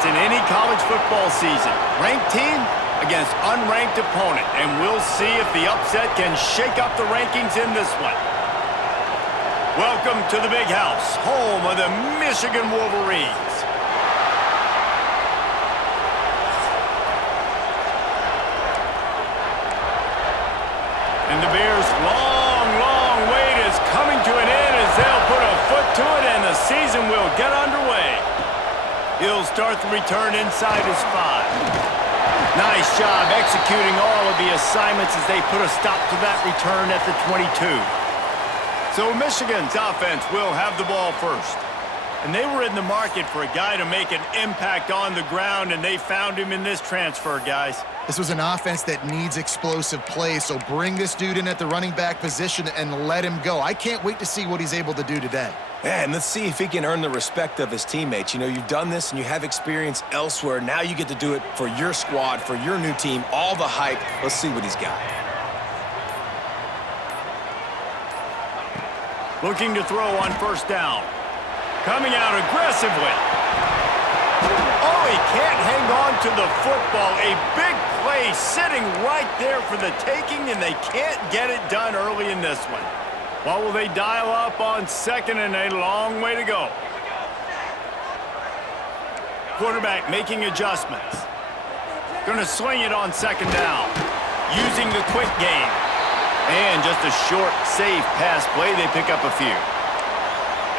chance in any college football season. Ranked team against unranked opponent, and we'll see if the upset can shake up the rankings in this one. Welcome to the Big House, home of the Michigan Wolverines. And the Bears' long wait is coming to an end as they'll put a foot to it and the season will get underway. He'll start the return inside his 5. Nice job executing all of the assignments as they put a stop to that return at the 22. So Michigan's offense will have the ball first. And they were in the market for a guy to make an impact on the ground, and they found him in this transfer, guys. This was an offense that needs explosive plays, so bring this dude in at the running back position and let him go. I can't wait to see what he's able to do today. Yeah, and let's see if he can earn the respect of his teammates. You know, you've done this and you have experience elsewhere. Now you get to do it for your squad, for your new team, all the hype. Let's see what he's got. Looking to throw on first down. Coming out aggressively. Oh, he can't hang on to the football. A big play sitting right there for the taking, and they can't get it done early in this one. What will they dial up on second, and a long way to go. Quarterback making adjustments. Going to swing it on second down. Using the quick game. And just a short, safe pass play. They pick up a few.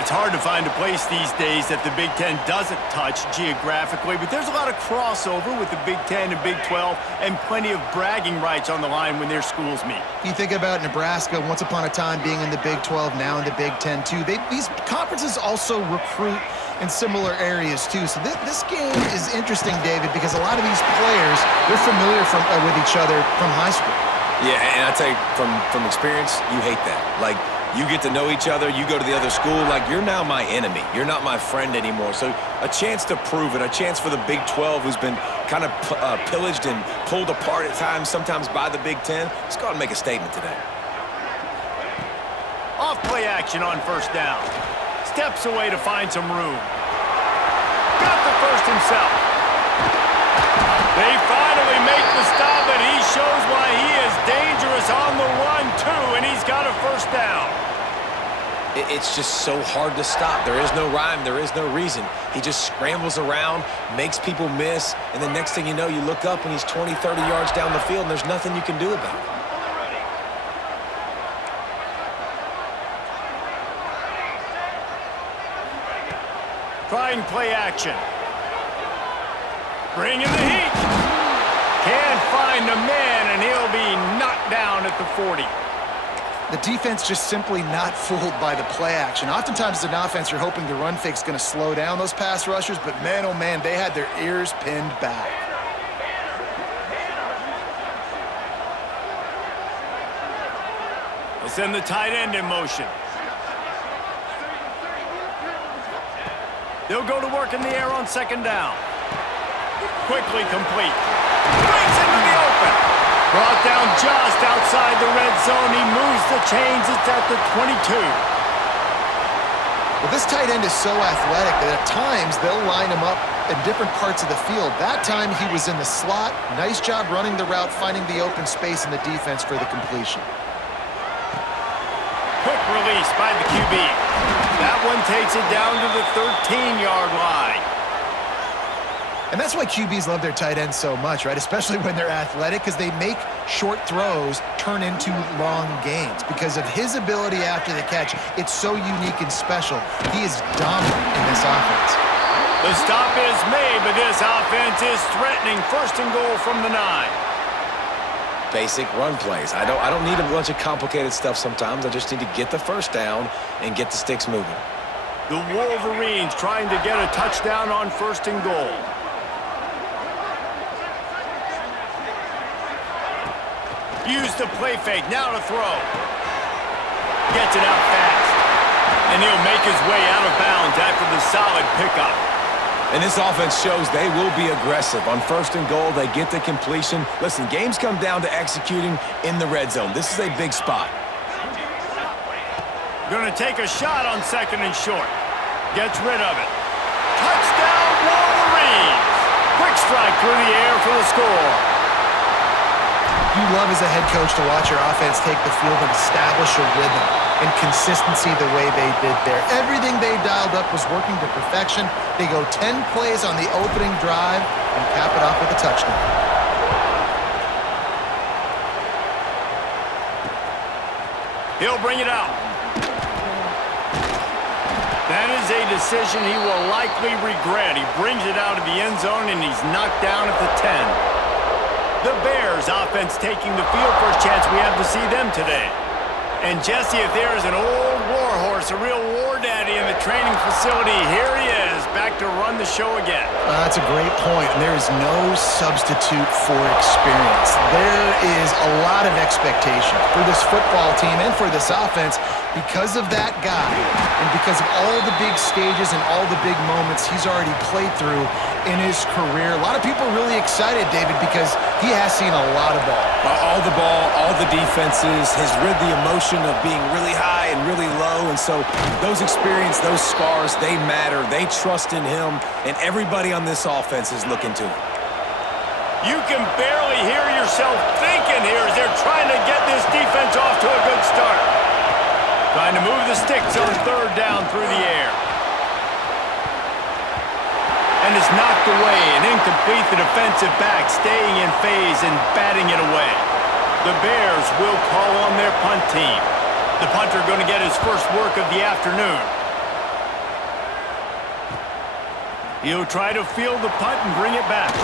It's hard to find a place these days that the Big Ten doesn't touch geographically, but there's a lot of crossover with the Big Ten and Big 12 and plenty of bragging rights on the line when their schools meet. You think about Nebraska once upon a time being in the Big 12, now in the Big 10 too. These conferences also recruit in similar areas too. So this game is interesting, David, because a lot of these players, they're familiar with each other from high school. Yeah, and I tell you, from experience, you hate that. Like, you get to know each other, you go to the other school, like, you're now my enemy. You're not my friend anymore. So a chance to prove it, a chance for the Big 12, who's been kind of pillaged and pulled apart at times, sometimes by the Big 10. Let's go out and make a statement today. Off play action on first down. Steps away to find some room. Got the first himself. They finally make the stop, and he shows why he is dangerous on the run, too, and he's got a first down. It's just so hard to stop. There is no rhyme. There is no reason. He just scrambles around, makes people miss, and the next thing you know, you look up and he's 20, 30 yards down the field, and there's nothing you can do about it. Trying play action. Bringing the heat. Can't find a man, and he'll be knocked down at the 40. The defense just simply not fooled by the play action. Oftentimes as an offense, you're hoping the run fake's going to slow down those pass rushers, but man, oh man, they had their ears pinned back. They'll send the tight end in motion. They'll go to work in the air on second down. Quickly complete. Breaks into the open. Brought down just outside the red zone. He moves the chains. It's at the 22. Well, this tight end is so athletic that at times they'll line him up in different parts of the field. That time he was in the slot. Nice job running the route, finding the open space in the defense for the completion. Quick release by the QB. That one takes it down to the 13-yard line. And that's why QBs love their tight ends so much, right? Especially when they're athletic, because they make short throws turn into long gains. Because of his ability after the catch, it's so unique and special. He is dominant in this offense. The stop is made, but this offense is threatening. First and goal from the 9. Basic run plays. I don't need a bunch of complicated stuff sometimes. I just need to get the first down and get the sticks moving. The Wolverines trying to get a touchdown on first and goal. Use the play fake, now to throw. Gets it out fast. And he'll make his way out of bounds after the solid pickup. And this offense shows they will be aggressive. On first and goal, they get the completion. Listen, games come down to executing in the red zone. This is a big spot. Going to take a shot on second and short. Gets rid of it. Touchdown, Wolverines! Quick strike through the air for the score. You love as a head coach to watch your offense take the field and establish a rhythm and consistency the way they did there. Everything they dialed up was working to perfection. They go 10 plays on the opening drive and cap it off with a touchdown. He'll bring it out. That is a decision he will likely regret. He brings it out of the end zone, and he's knocked down at the 10. The Bears offense taking the field. First chance we have to see them today. And Jesse, if there is an old war horse, a real war daddy in the training facility, here he is, back to run the show again. That's a great point, and there is no substitute for experience. There is a lot of expectation for this football team and for this offense because of that guy and because of all the big stages and all the big moments he's already played through in his career. A lot of people are really excited, David, because he has seen a lot of ball. All the ball, all the defenses, has rid the emotion of being really high and really low, and so those experience, those scars, they matter. They trust in him, and everybody on this offense is looking to him. You can barely hear yourself thinking here as they're trying to get this defense off to a good start. Trying to move the sticks on third down through the air. And it's knocked away and incomplete. The defensive back staying in phase and batting it away. The Bears will call on their punt team. The punter going to get his first work of the afternoon. He'll try to field the punt and bring it back.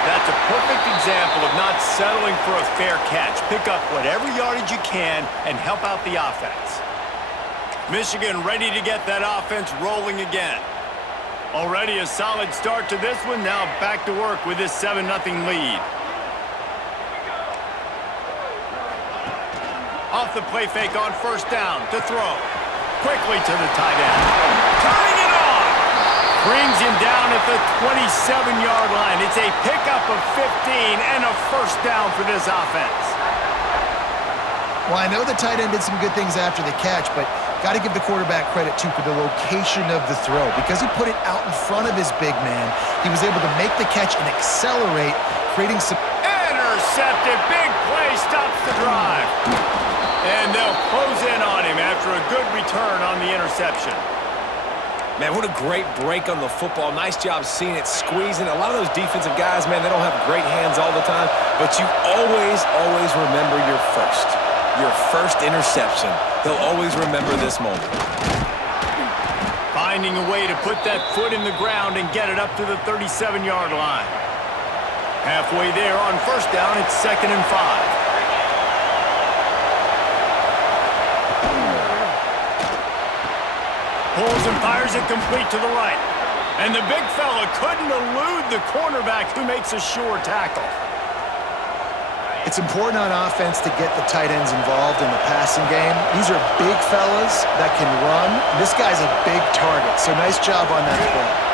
That's a perfect example of not settling for a fair catch. Pick up whatever yardage you can and help out the offense. Michigan ready to get that offense rolling again. Already a solid start to this one. Now back to work with this 7-0 lead. Off the play fake on first down to throw. Quickly to the tight end. Turning it on. Brings him down at the 27-yard line. It's a pickup of 15 and a first down for this offense. Well, I know the tight end did some good things after the catch, but got to give the quarterback credit, too, for the location of the throw. Because he put it out in front of his big man, he was able to make the catch and accelerate, creating some... Intercepted. Big play stops the drive. And they'll close in on him after a good return on the interception. Man, what a great break on the football. Nice job seeing it, squeezing. A lot of those defensive guys, man, they don't have great hands all the time, but you always remember your first interception. They'll always remember this moment. Finding a way to put that foot in the ground and get it up to the 37-yard line. Halfway there on first down, it's 2nd and 5. Pulls and fires it complete to the right. And the big fella couldn't elude the cornerback who makes a sure tackle. It's important on offense to get the tight ends involved in the passing game. These are big fellas that can run. This guy's a big target, so nice job on that play.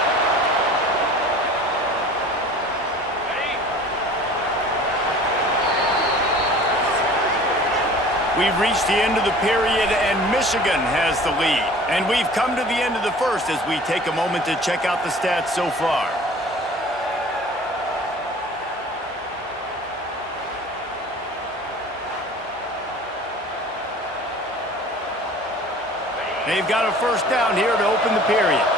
We've reached the end of the period, and Michigan has the lead. And we've come to the end of the first as we take a moment to check out the stats so far. They've got a first down here to open the period.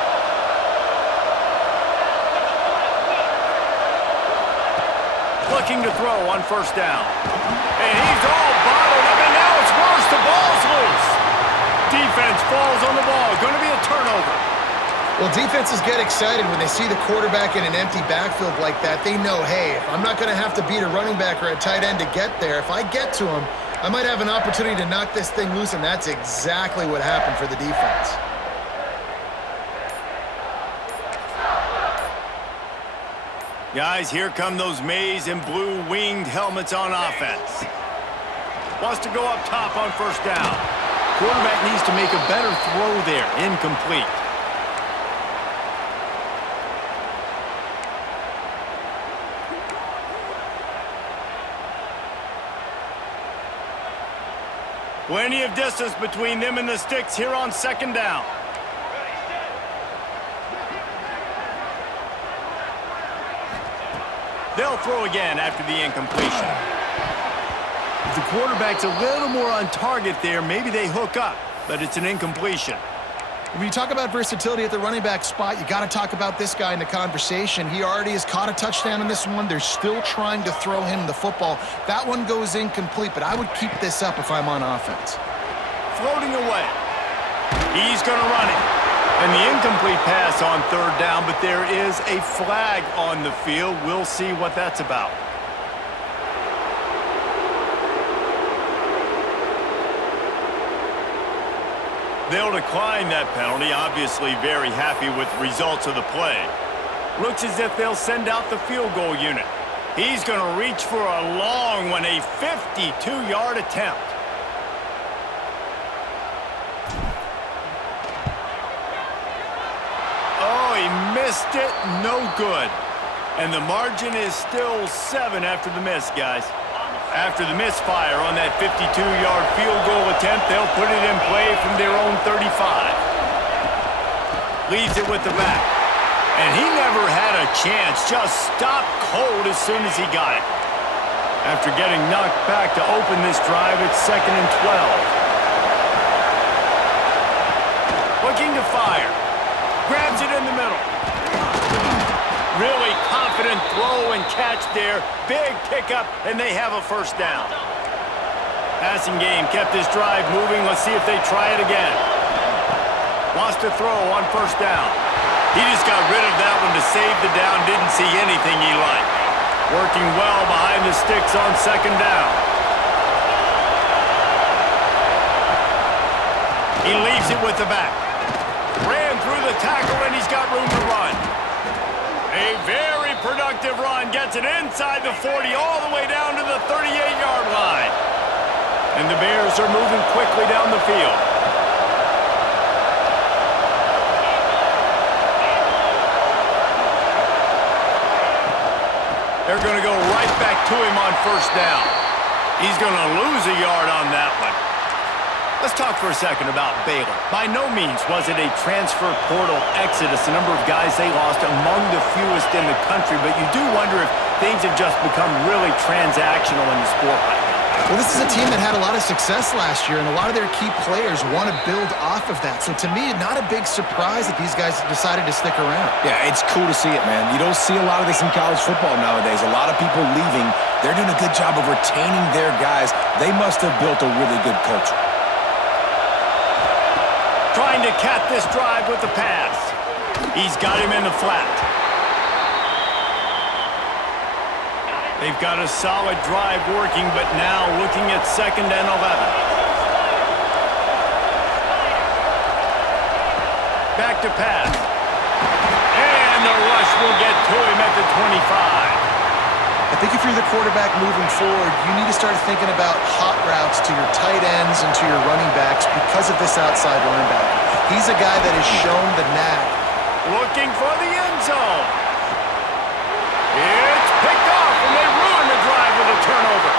Looking to throw on first down. And he's all bottled up, and now it's worse. The ball's loose. Defense falls on the ball. Going to be a turnover. Well, defenses get excited when they see the quarterback in an empty backfield like that. They know, hey, I'm not going to have to beat a running back or a tight end to get there. If I get to him, I might have an opportunity to knock this thing loose, and that's exactly what happened for the defense. Guys, here come those maize and blue winged helmets on offense. Wants to go up top on first down. Quarterback needs to make a better throw there. Incomplete. Plenty of distance between them and the sticks here on second down. They'll throw again after the incompletion. If the quarterback's a little more on target there, maybe they hook up, but it's an incompletion. When you talk about versatility at the running back spot, you got to talk about this guy in the conversation. He already has caught a touchdown in this one. They're still trying to throw him the football. That one goes incomplete, but I would keep this up if I'm on offense. Floating away. He's going to run it. And the incomplete pass on third down, but there is a flag on the field. We'll see what that's about. They'll decline that penalty, obviously very happy with the results of the play. Looks as if they'll send out the field goal unit. He's going to reach for a long one, a 52-yard attempt. Oh, he missed it. No good. And the margin is still 7 after the miss, guys. After the misfire on that 52-yard field goal attempt, they'll put it in play from their own 35. Leaves it with the back. And he never had a chance. Just stopped cold as soon as he got it. After getting knocked back to open this drive, it's 2nd and 12. Looking to fire. Grabs it in the middle. Really confident throw and catch there. Big pickup, and they have a first down. Passing game kept this drive moving. Let's see if they try it again. Wants to throw on first down. He just got rid of that one to save the down. Didn't see anything he liked. Working well behind the sticks on 2nd down. He leaves it with the back. Ran through the tackle, and he's got room to run. A very productive run. Gets it inside the 40 all the way down to the 38-yard line. And the Bears are moving quickly down the field. They're going to go right back to him on first down. He's going to lose a yard on that one. Let's talk for a second about Baylor. By no means was it a transfer portal exodus, the number of guys they lost among the fewest in the country, but you do wonder if things have just become really transactional in the sport right now. Well, this is a team that had a lot of success last year, and a lot of their key players want to build off of that. So to me, not a big surprise that these guys decided to stick around. Yeah, it's cool to see it, man. You don't see a lot of this in college football nowadays. A lot of people leaving. They're doing a good job of retaining their guys. They must have built a really good culture. Trying to cap this drive with the pass. He's got him in the flat. They've got a solid drive working, but now looking at 2nd and 11. Back to pass. And the rush will get to him at the 25. I think if you're the quarterback moving forward, you need to start thinking about hot routes to your tight ends and to your running backs because of this outside linebacker. He's a guy that has shown the knack. Looking for the end zone. It's picked off, and they ruin the drive with a turnover.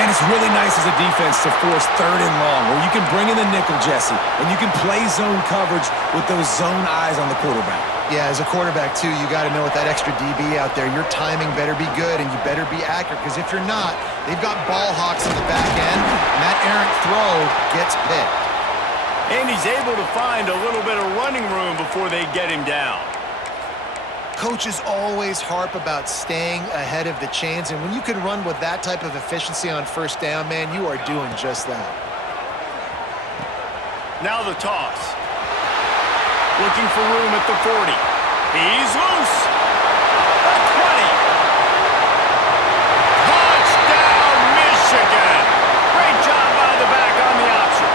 Man, it's really nice as a defense to force 3rd and long, where you can bring in the nickel, Jesse, and you can play zone coverage with those zone eyes on the quarterback. Yeah, as a quarterback, too, you got to know with that extra DB out there, your timing better be good and you better be accurate, because if you're not, they've got ball hawks in the back end, and that errant throw gets picked. And he's able to find a little bit of running room before they get him down. Coaches always harp about staying ahead of the chains, and when you can run with that type of efficiency on first down, man, you are doing just that. Now the toss. Looking for room at the 40. He's loose. The 20. Touchdown, Michigan. Great job by the back on the option.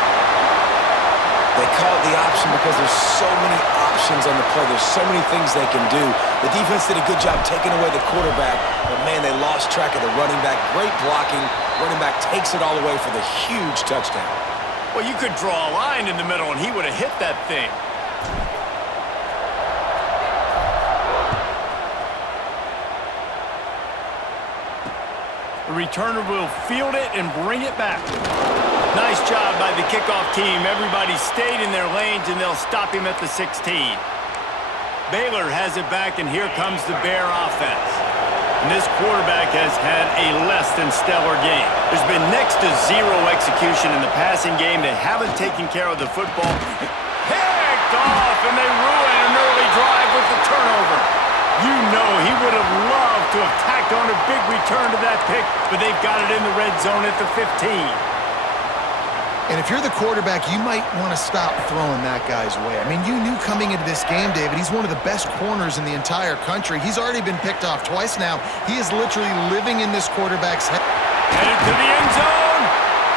They call it the option because there's so many options on the play. There's so many things they can do. The defense did a good job taking away the quarterback, but, man, they lost track of the running back. Great blocking. Running back takes it all away for the huge touchdown. Well, you could draw a line in the middle, and he would have hit that thing. The returner will field it and bring it back. Nice job by the kickoff team. Everybody stayed in their lanes, and they'll stop him at the 16. Baylor has it back, and here comes the Bear offense. And this quarterback has had a less than stellar game. There's been next to zero execution in the passing game. They haven't taken care of the football. Picked off, and they ruin an early drive with the turnover. You know he would have loved to have tacked on a big return to that pick, but they've got it in the red zone at the 15. And if you're the quarterback, you might want to stop throwing that guy's way. I mean, you knew coming into this game, David, he's one of the best corners in the entire country. He's already been picked off twice now. He is literally living in this quarterback's head. Headed to the end zone.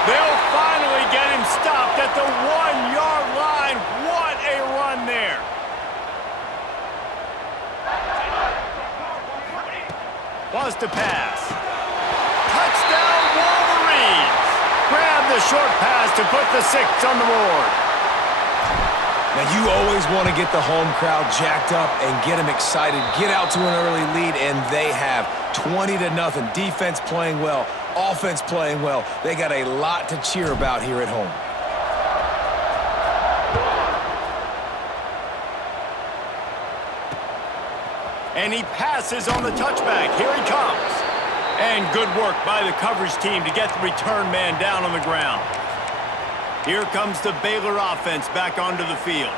They'll finally get him stopped at the 1-yard line. What a run there. Wants to pass. Touchdown, Wolverines. Grab the short pass to put the 6 on the board. Now, you always want to get the home crowd jacked up and get them excited, get out to an early lead, and they have 20-0. Defense playing well, offense playing well. They got a lot to cheer about here at home. And he passes on the touchback. Here he comes. And good work by the coverage team to get the return man down on the ground. Here comes the Baylor offense back onto the field.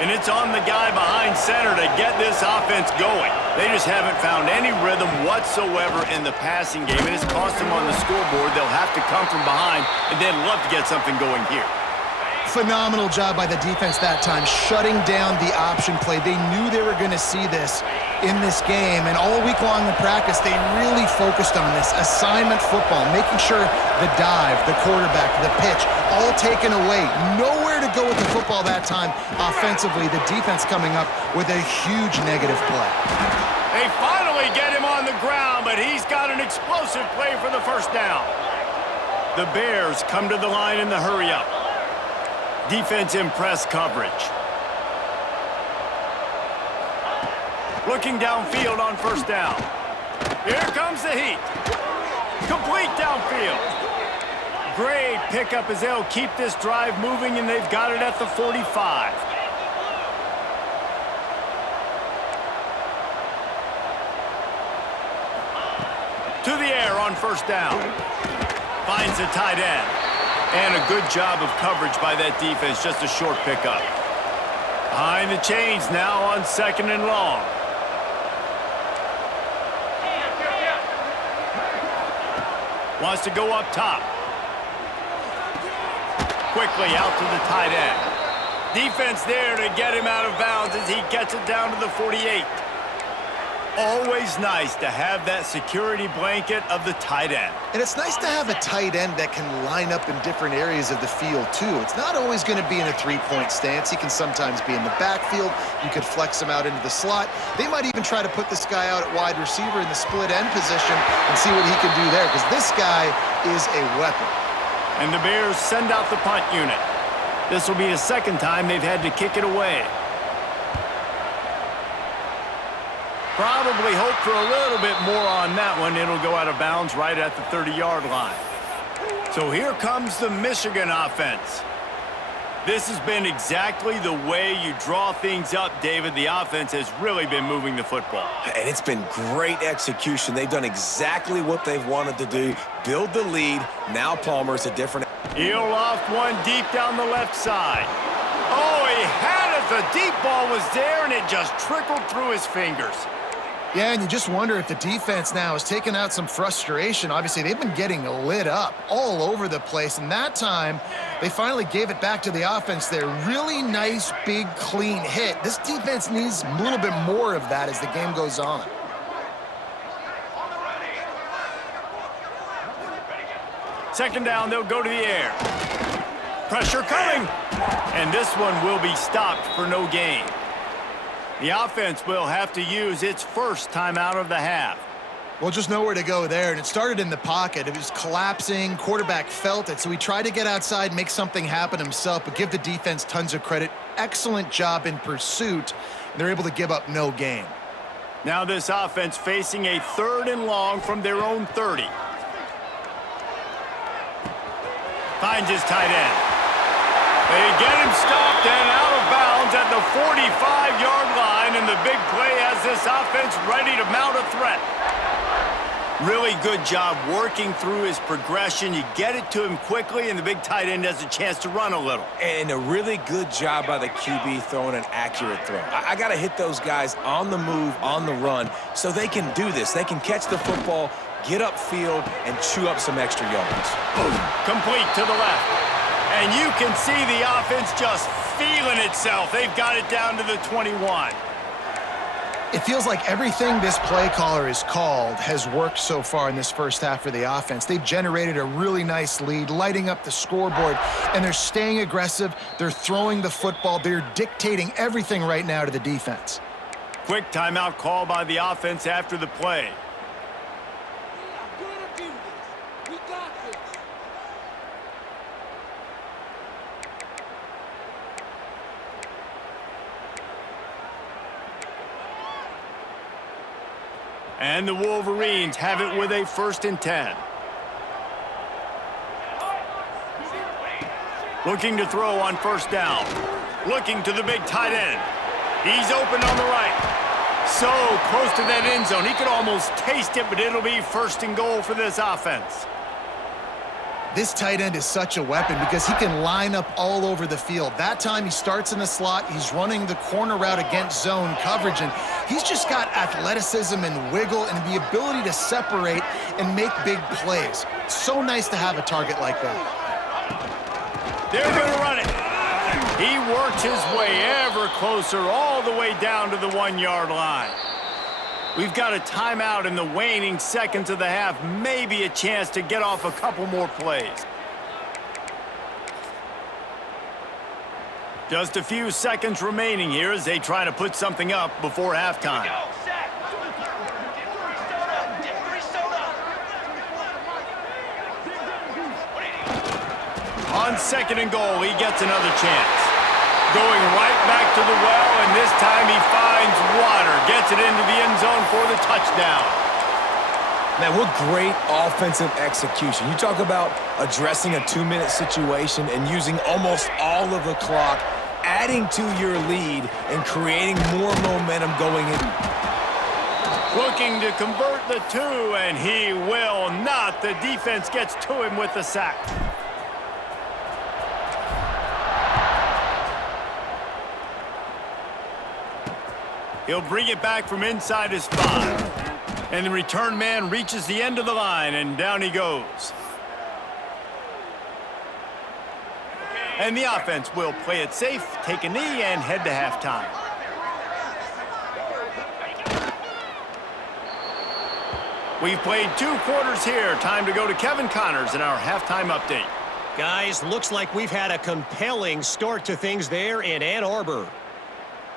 And it's on the guy behind center to get this offense going. They just haven't found any rhythm whatsoever in the passing game, and it's cost them on the scoreboard. They'll have to come from behind, and they'd love to get something going here. Phenomenal job by the defense that time, shutting down the option play. They knew they were going to see this in this game, and all week long in practice, they really focused on this assignment football, making sure the dive, the quarterback, the pitch, all taken away. Nowhere to go with the football that time offensively. The defense coming up with a huge negative play. They finally get him on the ground, but he's got an explosive play for the first down. The Bears come to the line in the hurry-up. Defense in press coverage. Looking downfield on first down. Here comes the heat. Complete downfield. Great pickup as they'll keep this drive moving, and they've got it at the 45. To the air on first down. Finds the tight end. And a good job of coverage by that defense, just a short pickup. Behind the chains now on 2nd and long. Wants to go up top. Quickly out to the tight end. Defense there to get him out of bounds as he gets it down to the 48. Always nice to have that security blanket of the tight end. And it's nice to have a tight end that can line up in different areas of the field, too. It's not always going to be in a three-point stance. He can sometimes be in the backfield. You could flex him out into the slot. They might even try to put this guy out at wide receiver in the split end position and see what he can do there, because this guy is a weapon. And the Bears send out the punt unit. This will be the second time they've had to kick it away. Probably hope for a little bit more on that one. It'll go out of bounds right at the 30-yard line. So here comes the Michigan offense. This has been exactly the way you draw things up, David. The offense has really been moving the football. And it's been great execution. They've done exactly what they've wanted to do. Build the lead. Now Palmer's a different... He'll loft one deep down the left side. Oh, he had it. The deep ball was there, and it just trickled through his fingers. Yeah, and you just wonder if the defense now has taken out some frustration. Obviously, they've been getting lit up all over the place, and that time, they finally gave it back to the offense there. Really nice, big, clean hit. This defense needs a little bit more of that as the game goes on. Second down, they'll go to the air. Pressure coming, and this one will be stopped for no gain. The offense will have to use its first timeout of the half. Well, just nowhere to go there, and it started in the pocket. It was collapsing. Quarterback felt it, so he tried to get outside, make something happen himself, but give the defense tons of credit. Excellent job in pursuit. They're able to give up no gain. Now this offense facing a 3rd and long from their own 30. Finds his tight end. They get him stopped and out of bounds at the 45-yard line, and the big play has this offense ready to mount a threat. Really good job working through his progression. You get it to him quickly, and the big tight end has a chance to run a little. And a really good job by the QB throwing an accurate throw. I got to hit those guys on the move, on the run, so they can do this. They can catch the football, get upfield, and chew up some extra yards. Boom. Complete to the left. And you can see the offense just feeling itself. They've got it down to the 21. It feels like everything this play caller has called has worked so far in this first half for the offense. They've generated a really nice lead, lighting up the scoreboard, and they're staying aggressive. They're throwing the football. They're dictating everything right now to the defense. Quick timeout call by the offense after the play. And the Wolverines have it with a 1st and 10. Looking to throw on 1st down. Looking to the big tight end. He's open on the right. So close to that end zone. He could almost taste it, but it'll be 1st and goal for this offense. This tight end is such a weapon because he can line up all over the field. That time he starts in the slot, he's running the corner route against zone coverage, and he's just got athleticism and wiggle and the ability to separate and make big plays. So nice to have a target like that. They're going to run it. He works his way ever closer all the way down to the 1-yard line. We've got a timeout in the waning seconds of the half. Maybe a chance to get off a couple more plays. Just a few seconds remaining here as they try to put something up before halftime. On 2nd and goal, he gets another chance. Going right back to the well, and this time he finds water. Gets it into the end zone for the touchdown. Man, what great offensive execution. You talk about addressing a 2-minute situation and using almost all of the clock, adding to your lead and creating more momentum going in. Looking to convert the 2, and he will not. The defense gets to him with the sack. He'll bring it back from inside his 5. And the return man reaches the end of the line, and down he goes. And the offense will play it safe, take a knee, and head to halftime. We've played 2 quarters here. Time to go to Kevin Connors in our halftime update. Guys, looks like we've had a compelling start to things there in Ann Arbor.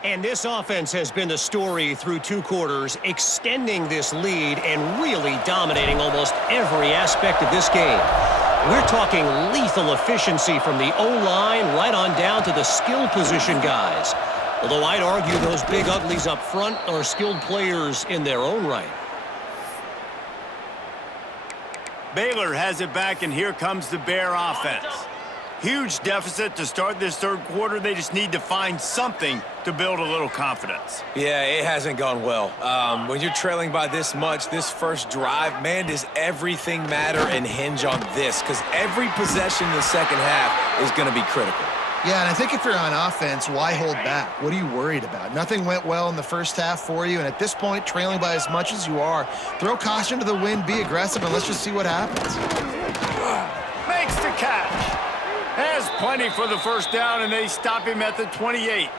And this offense has been the story through 2 quarters, extending this lead and really dominating almost every aspect of this game. We're talking lethal efficiency from the O-line right on down to the skill position guys. Although I'd argue those big uglies up front are skilled players in their own right. Baylor has it back, and here comes the Bear offense. Huge deficit to start this 3rd quarter. They just need to find something to build a little confidence. Yeah, it hasn't gone well. When you're trailing by this much, this first drive, man, does everything matter and hinge on this? Because every possession in the second half is going to be critical. Yeah, and I think if you're on offense, why hold back? What are you worried about? Nothing went well in the first half for you, and at this point, trailing by as much as you are, throw caution to the wind, be aggressive, and let's just see what happens. Makes the catch. Has plenty for the 1st down, and they stop him at the 28.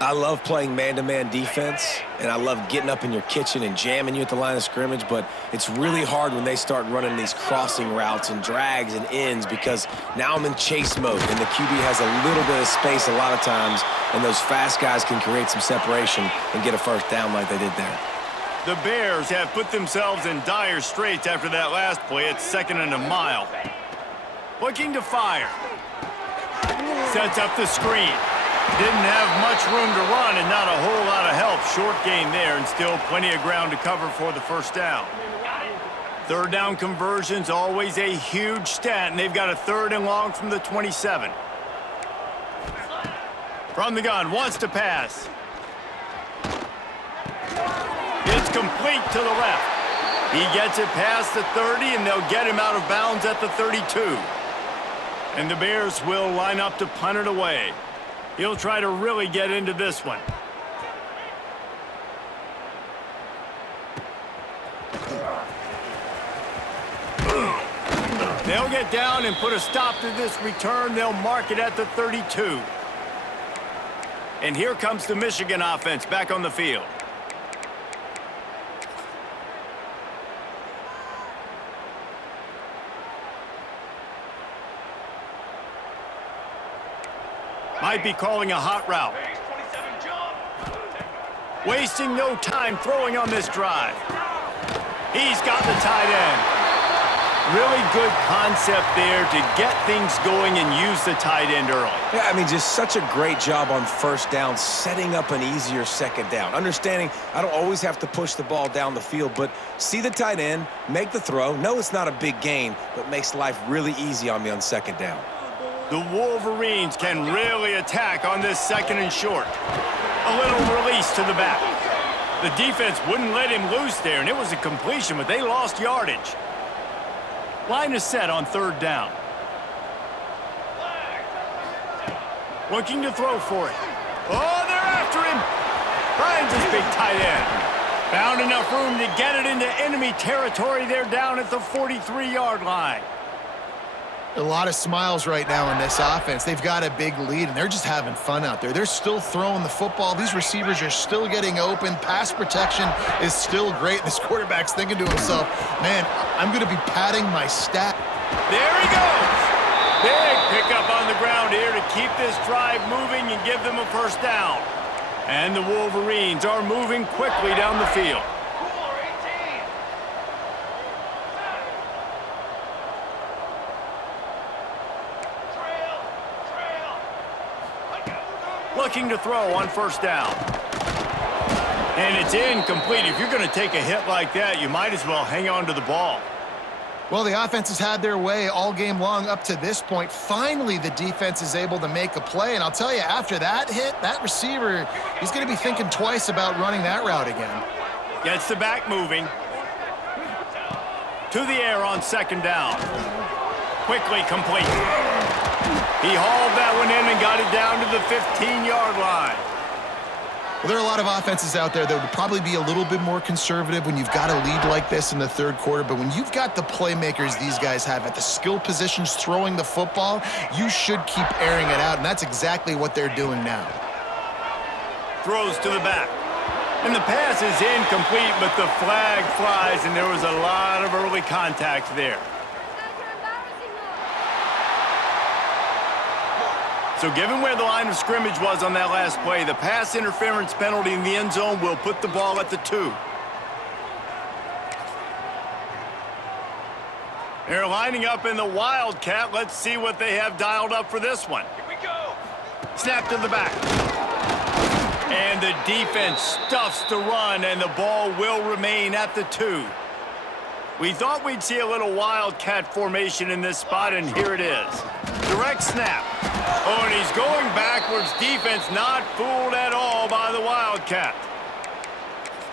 I love playing man-to-man defense, and I love getting up in your kitchen and jamming you at the line of scrimmage, but it's really hard when they start running these crossing routes and drags and ends because now I'm in chase mode, and the QB has a little bit of space a lot of times, and those fast guys can create some separation and get a 1st down like they did there. The Bears have put themselves in dire straits after that last play. It's 2nd and a mile. Looking to fire. Sets up the screen. Didn't have much room to run and not a whole lot of help. Short gain there and still plenty of ground to cover for the 1st down. 3rd down conversion's always a huge stat, and they've got a 3rd and long from the 27. From the gun, wants to pass. It's complete to the left. He gets it past the 30, and they'll get him out of bounds at the 32. And the Bears will line up to punt it away. He'll try to really get into this one. They'll get down and put a stop to this return. They'll mark it at the 32. And here comes the Michigan offense back on the field. Might be calling a hot route. Wasting no time throwing on this drive. He's got the tight end. Really good concept there to get things going and use the tight end early. Yeah, I mean, just such a great job on first down, setting up an easier second down. Understanding I don't always have to push the ball down the field, but see the tight end, make the throw. No, it's not a big gain, but makes life really easy on me on second down. The Wolverines can really attack on this second and short. A little release to the back. The defense wouldn't let him loose there, and it was a completion, but they lost yardage. Line is set on third down. Looking to throw for it. Oh, they're after him. Finds his big tight end. Found enough room to get it into enemy territory. They're down at the 43-yard line. A lot of smiles right now in this offense. They've got a big lead, and they're just having fun out there. They're still throwing the football. These receivers are still getting open. Pass protection is still great. This quarterback's thinking to himself, man, I'm going to be padding my stat. There he goes. Big pickup on the ground here to keep this drive moving and give them a first down. And the Wolverines are moving quickly down the field. Looking to throw on first down. And it's incomplete. If you're going to take a hit like that, you might as well hang on to the ball. Well, the offense has had their way all game long up to this point. Finally, the defense is able to make a play. And I'll tell you, after that hit, that receiver, he's going to be thinking twice about running that route again. Gets the back moving. To the air on second down. Quickly complete. He hauled that one in and got it down to the 15-yard line. Well, there are a lot of offenses out there that would probably be a little bit more conservative when you've got a lead like this in the third quarter. But when you've got the playmakers these guys have at the skill positions throwing the football, you should keep airing it out, and that's exactly what they're doing now. Throws to the back. And the pass is incomplete, but the flag flies, and there was a lot of early contact there. So given where the line of scrimmage was on that last play, the pass interference penalty in the end zone will put the ball at the 2. They're lining up in the Wildcat. Let's see what they have dialed up for this one. Here we go. Snap to the back. And the defense stuffs the run, and the ball will remain at the 2. We thought we'd see a little Wildcat formation in this spot, and here it is. Direct snap. Oh, and he's going backwards. Defense not fooled at all by the Wildcat.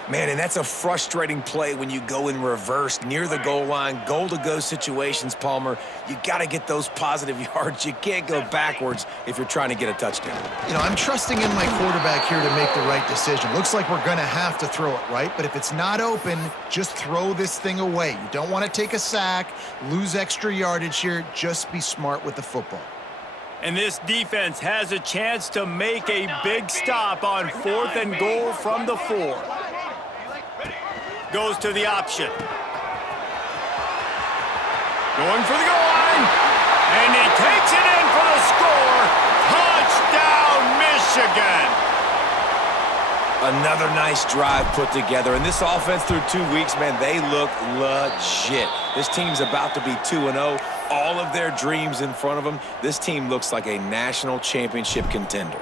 Man, and that's a frustrating play when you go in reverse near the goal line, goal-to-go situations, Palmer. You got to get those positive yards. You can't go backwards if you're trying to get a touchdown. You know, I'm trusting in my quarterback here to make the right decision. Looks like we're going to have to throw it, right? But if it's not open, just throw this thing away. You don't want to take a sack, lose extra yardage here. Just be smart with the football. And this defense has a chance to make a big stop on 4th and goal from the 4. Goes to the option. Going for the goal line. And he takes it in for the score. Touchdown, Michigan. Another nice drive put together. And this offense through 2 weeks, man, they look legit. This team's about to be 2-0. All of their dreams in front of them. This team looks like a national championship contender.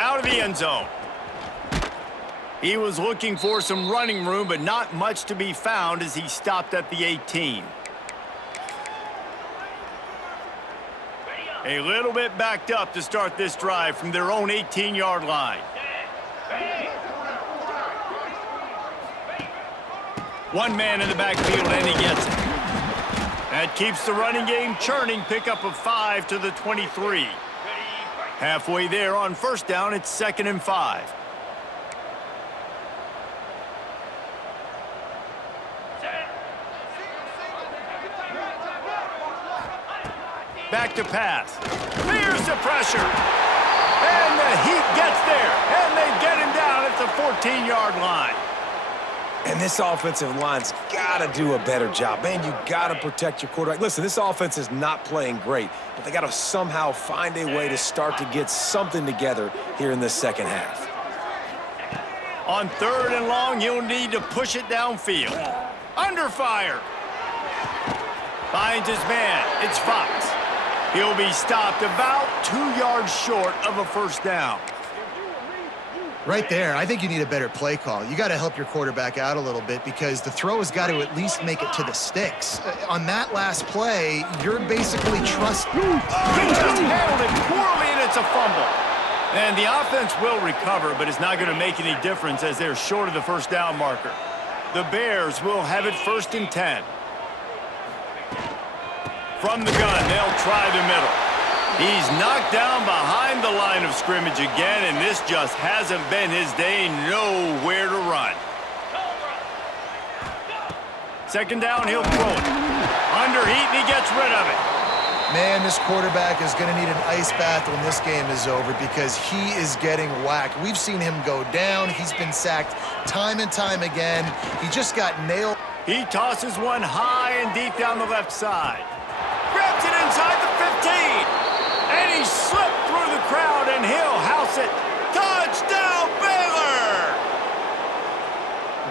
Out of the end zone. He was looking for some running room, but not much to be found as he stopped at the 18. A little bit backed up to start this drive from their own 18-yard line. One man in the backfield, and he gets it. That keeps the running game churning. Pickup of 5 to the 23. Halfway there on first down, it's 2nd and 5. Back to pass. Fears the pressure. And the heat gets there. And they get him down at the 14-yard line. And this offensive line's got to do a better job. Man, you got to protect your quarterback. Listen, this offense is not playing great, but they got to somehow find a way to start to get something together here in the second half. On 3rd and long, you'll need to push it downfield. Under fire. Finds his man. It's Fox. He'll be stopped about 2 yards short of a first down. Right there, I think you need a better play call. You got to help your quarterback out a little bit because the throw has got to at least make it to the sticks. On that last play, you're basically trusting. He just handled it poorly, and it's a fumble. And the offense will recover, but it's not going to make any difference as they're short of the first down marker. The Bears will have it 1st and 10. From the gun, they'll try the middle. He's knocked down behind the line of scrimmage again, and this just hasn't been his day. Nowhere to run. 2nd down, he'll throw it. Under heat, and he gets rid of it. Man, this quarterback is going to need an ice bath when this game is over because he is getting whacked. We've seen him go down. He's been sacked time and time again. He just got nailed. He tosses one high and deep down the left side. Grabs it inside the 15. And he slipped through the crowd, and he'll house it. Touchdown, Baylor!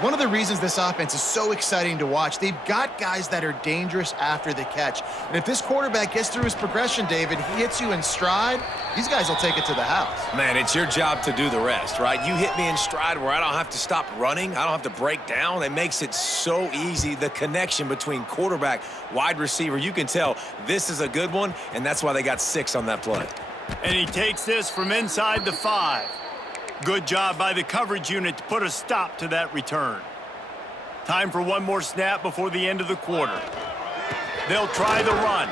One of the reasons this offense is so exciting to watch, they've got guys that are dangerous after the catch. And if this quarterback gets through his progression, David, he hits you in stride, these guys will take it to the house. Man, it's your job to do the rest, right? You hit me in stride where I don't have to stop running. I don't have to break down. It makes it so easy. The connection between quarterback, wide receiver, you can tell this is a good one, and that's why they got 6 on that play. And he takes this from inside the 5. Good job by the coverage unit to put a stop to that return. Time for one more snap before the end of the quarter. They'll try the run.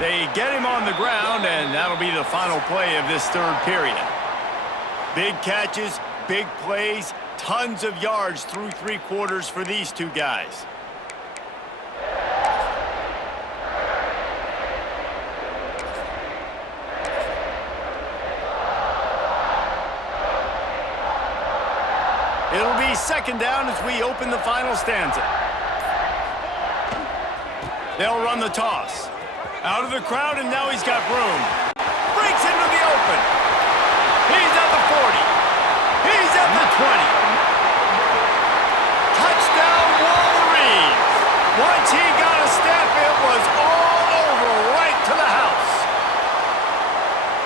They get him on the ground, and that'll be the final play of this 3rd period. Big catches, big plays, tons of yards through 3 quarters for these two guys. It'll be 2nd down as we open the final stanza. They'll run the toss. Out of the crowd, and now he's got room. Breaks into the open. He's at the 40. He's at the 20. Touchdown, Wolverines. Once he got a step, it was all over right to the house.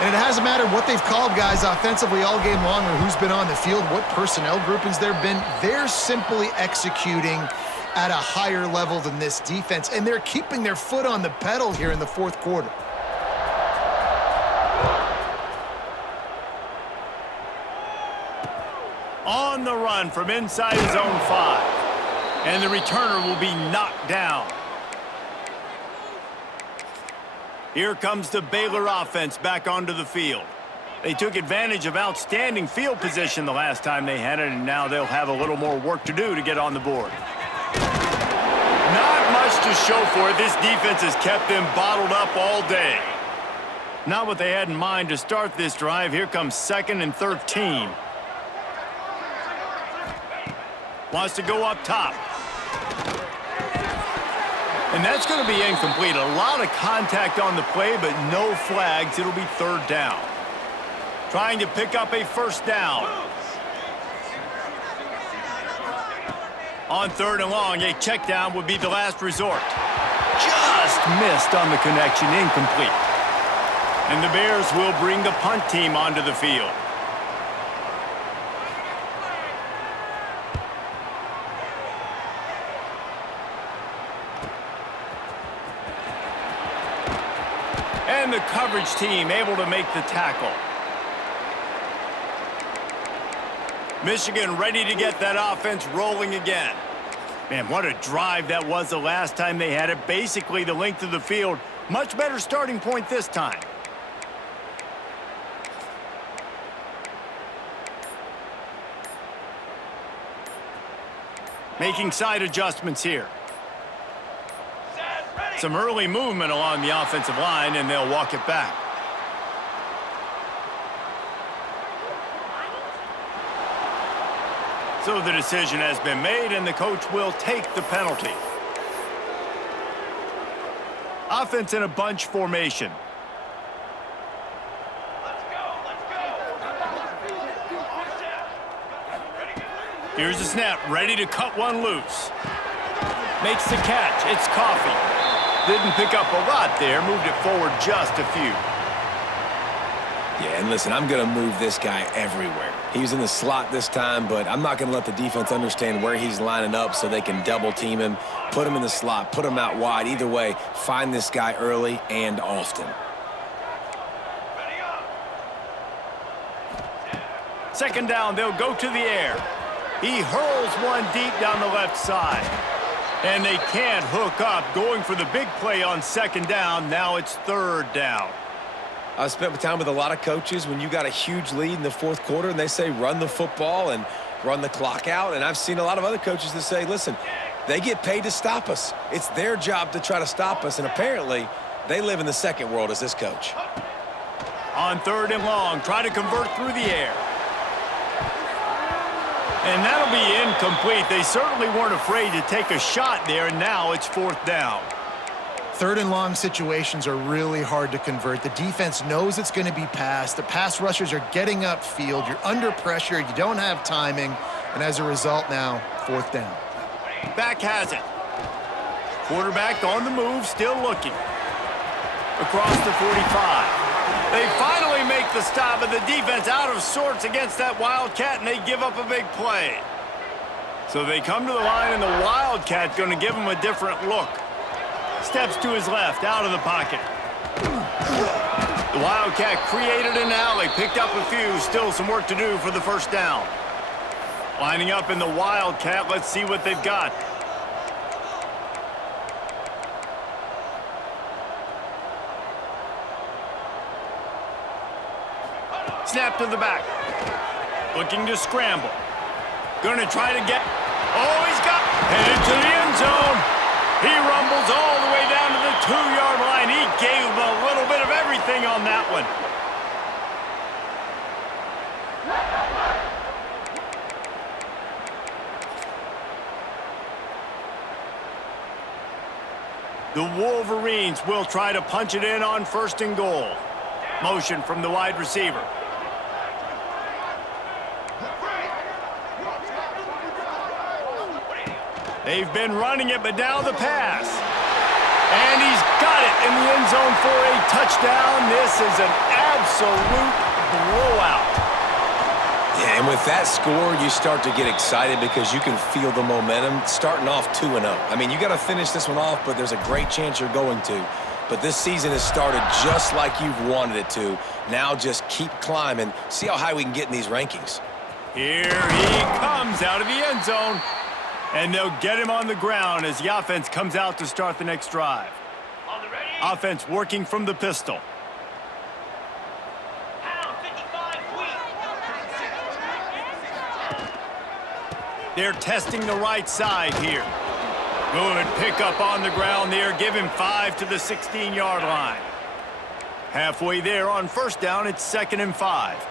And it hasn't mattered what they've called guys offensively all game long or who's been on the field, what personnel groupings there have been. They're simply executing at a higher level than this defense, and they're keeping their foot on the pedal here in the 4th quarter. On the run from inside his own 5. And the returner will be knocked down. Here comes the Baylor offense back onto the field. They took advantage of outstanding field position the last time they had it, and now they'll have a little more work to do to get on the board. Not much to show for it. This defense has kept them bottled up all day. Not what they had in mind to start this drive. Here comes 2nd and 13. Wants to go up top. And that's going to be incomplete. A lot of contact on the play, but no flags. It'll be 3rd down. Trying to pick up a first down. On 3rd and long, a check down would be the last resort. Just missed on the connection, incomplete. And the Bears will bring the punt team onto the field. And the coverage team able to make the tackle. Michigan ready to get that offense rolling again. Man, what a drive that was the last time they had it. Basically the length of the field. Much better starting point this time. Making side adjustments here. Some early movement along the offensive line, and they'll walk it back. So the decision has been made, and the coach will take the penalty. Offense in a bunch formation. Here's the snap, ready to cut one loose. Makes the catch, it's Coffey. Didn't pick up a lot there, moved it forward just a few. Yeah, and listen, I'm going to move this guy everywhere. He's in the slot this time, but I'm not going to let the defense understand where he's lining up so they can double team him, put him in the slot, put him out wide. Either way, find this guy early and often. Second down, they'll go to the air. He hurls one deep down the left side. And they can't hook up, going for the big play on second down. Now it's third down. I've spent time with a lot of coaches when you got a huge lead in the fourth quarter and they say run the football and run the clock out. And I've seen a lot of other coaches that say, listen, they get paid to stop us. It's their job to try to stop us. And apparently they live in the second world as this coach. On third and long, try to convert through the air. And that'll be incomplete. They certainly weren't afraid to take a shot there, and now it's fourth down. Third and long situations are really hard to convert. The defense knows it's going to be passed. The pass rushers are getting upfield. You're under pressure. You don't have timing. And as a result now, fourth down. Back has it. Quarterback on the move, still looking. Across the 45. They finally make the stop, and the defense out of sorts against that Wildcat, and they give up a big play. So they come to the line, and the Wildcat going to give them a different look. Steps to his left, out of the pocket. The Wildcat created an alley, picked up a few, still some work to do for the first down. Lining up in the Wildcat, let's see what they've got. Snap to the back. Looking to scramble. Gonna try to get... Oh, he's got... Headed to the end zone. He rumbles all the way down to the 2-yard line. He gave him a little bit of everything on that one. The Wolverines will try to punch it in on first and goal. Motion from the wide receiver. They've been running it, but now the pass. And he's got it in the end zone for a touchdown. This is an absolute blowout. Yeah, and with that score, you start to get excited because you can feel the momentum starting off 2-0. I mean, you got to finish this one off, but there's a great chance you're going to. But this season has started just like you've wanted it to. Now just keep climbing. See how high we can get in these rankings. Here he comes out of the end zone. And they'll get him on the ground as the offense comes out to start the next drive. Offense working from the pistol. They're testing the right side here. Good pickup on the ground there. Give him 5 to the 16-yard line. Halfway there on first down, it's 2nd and 5.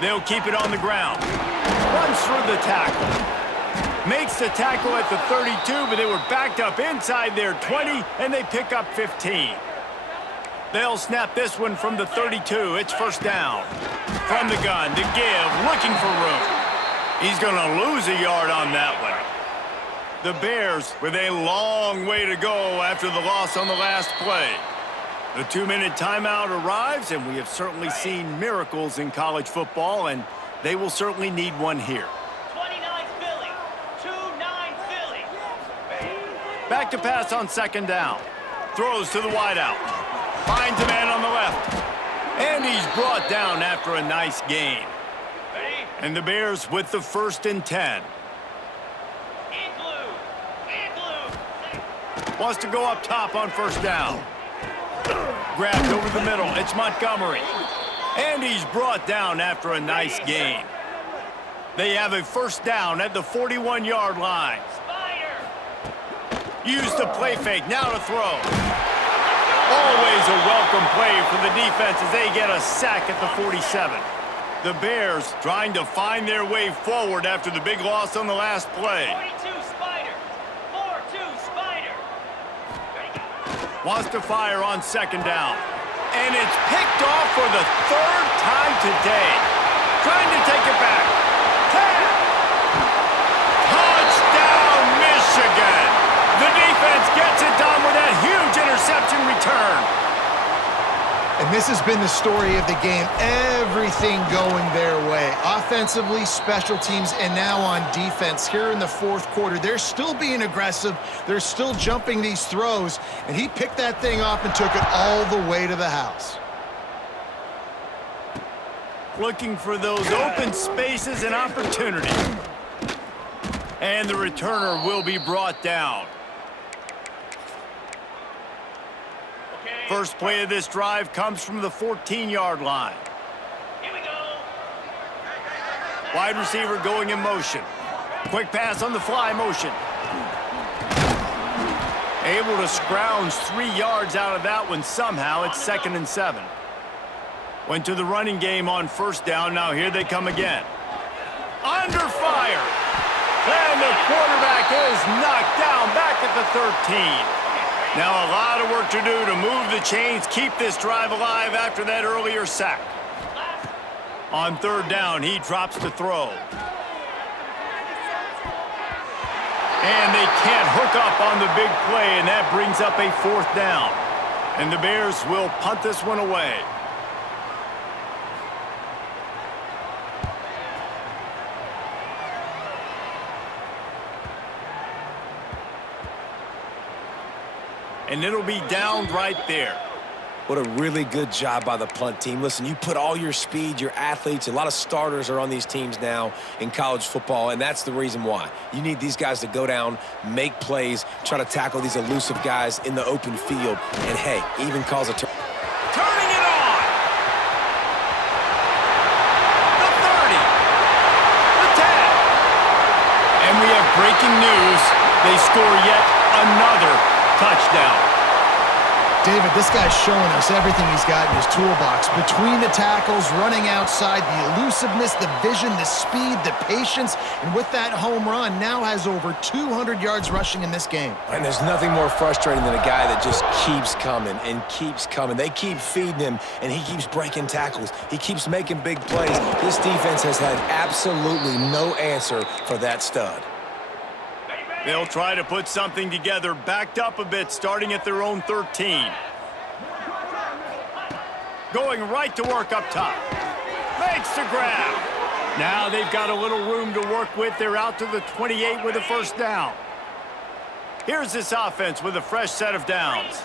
They'll keep it on the ground. Runs through the tackle. Makes the tackle at the 32, but they were backed up inside their 20, and they pick up 15. They'll snap this one from the 32. It's first down. From the gun to give, looking for room. He's going to lose a yard on that one. The Bears with a long way to go after the loss on the last play. The 2-minute timeout arrives, and we have certainly seen miracles in college football, and they will certainly need one here. 29 Philly, 2-9 Philly. Back to pass on second down. Throws to the wideout. Finds a man on the left. And he's brought down after a nice gain. And the Bears with the 1st and 10. Wants to go up top on first down. Grabbed over the middle. It's Montgomery. And he's brought down after a nice gain. They have a 1st down at the 41-yard line. Use the play fake. Now to throw. Always a welcome play for the defense as they get a sack at the 47. The Bears trying to find their way forward after the big loss on the last play. 42 Spider. 4-2 Spider. Wants to fire on second down. And it's picked off for the 3rd time today. Trying to take it back. Touchdown, Michigan! The defense gets it done with that huge interception return. And this has been the story of the game. Everything going their way. Offensively, special teams, and now on defense. Here in the 4th quarter, they're still being aggressive. They're still jumping these throws. And he picked that thing up and took it all the way to the house. Looking for those open spaces and opportunity. And the returner will be brought down. First play of this drive comes from the 14-yard line. Here we go. Wide receiver going in motion. Quick pass on the fly motion. Able to scrounge 3 yards out of that one somehow. It's 2nd and 7. Went to the running game on first down. Now here they come again. Under fire. And the quarterback is knocked down back at the 13. Now a lot of work to do to move the chains, keep this drive alive after that earlier sack. On 3rd down, he drops to throw. And they can't hook up on the big play, and that brings up a 4th down. And the Bears will punt this one away. And it'll be down right there. What a really good job by the punt team. Listen, you put all your speed, your athletes, a lot of starters are on these teams now in college football, and that's the reason why. You need these guys to go down, make plays, try to tackle these elusive guys in the open field, and hey, even cause a turn. Turning it on! The 30. The 10. And we have breaking news. They score yet another touchdown. David, this guy's showing us everything he's got in his toolbox. Between the tackles, running outside, the elusiveness, the vision, the speed, the patience, and with that home run, now has over 200 yards rushing in this game. And there's nothing more frustrating than a guy that just keeps coming and keeps coming. They keep feeding him, and he keeps breaking tackles. He keeps making big plays. This defense has had absolutely no answer for that stud. They'll try to put something together, backed up a bit, starting at their own 13. Going right to work up top. Makes the grab. Now they've got a little room to work with. They're out to the 28 with a 1st down. Here's this offense with a fresh set of downs.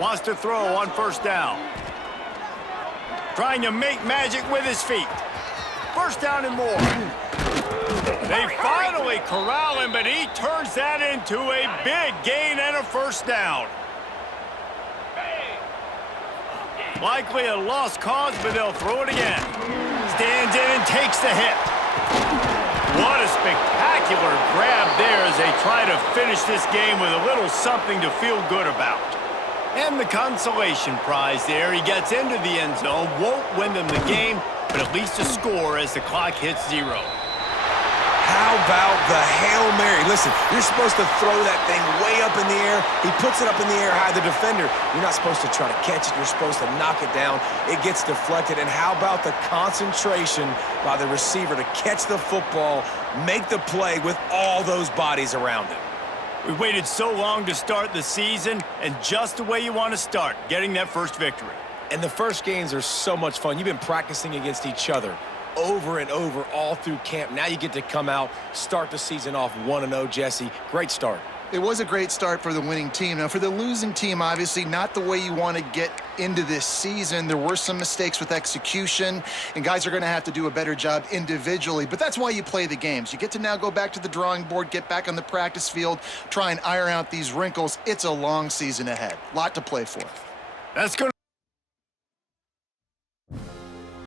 Wants to throw on 1st down. Trying to make magic with his feet. 1st down and more. They finally corral him, but he turns that into a big gain and a 1st down. Likely a lost cause, but they'll throw it again. Stands in and takes the hit. What a spectacular grab there as they try to finish this game with a little something to feel good about. And the consolation prize there. He gets into the end zone, won't win them the game, but at least a score as the clock hits 0. How about the Hail Mary? Listen, you're supposed to throw that thing way up in the air. He puts it up in the air high, the defender. You're not supposed to try to catch it. You're supposed to knock it down. It gets deflected. And how about the concentration by the receiver to catch the football, make the play with all those bodies around him? We waited so long to start the season, and just the way you want to start, getting that first victory. And the first games are so much fun. You've been practicing against each other. over and over all through camp. Now you get to come out, start the season off 1-0, Jesse. Great start. It was a great start for the winning team. Now, for the losing team, obviously not the way you want to get into this season. There were some mistakes with execution, and guys are going to have to do a better job individually. But that's why you play the games. You get to now go back to the drawing board, get back on the practice field, try and iron out these wrinkles. It's a long season ahead. Lot to play for. That's going to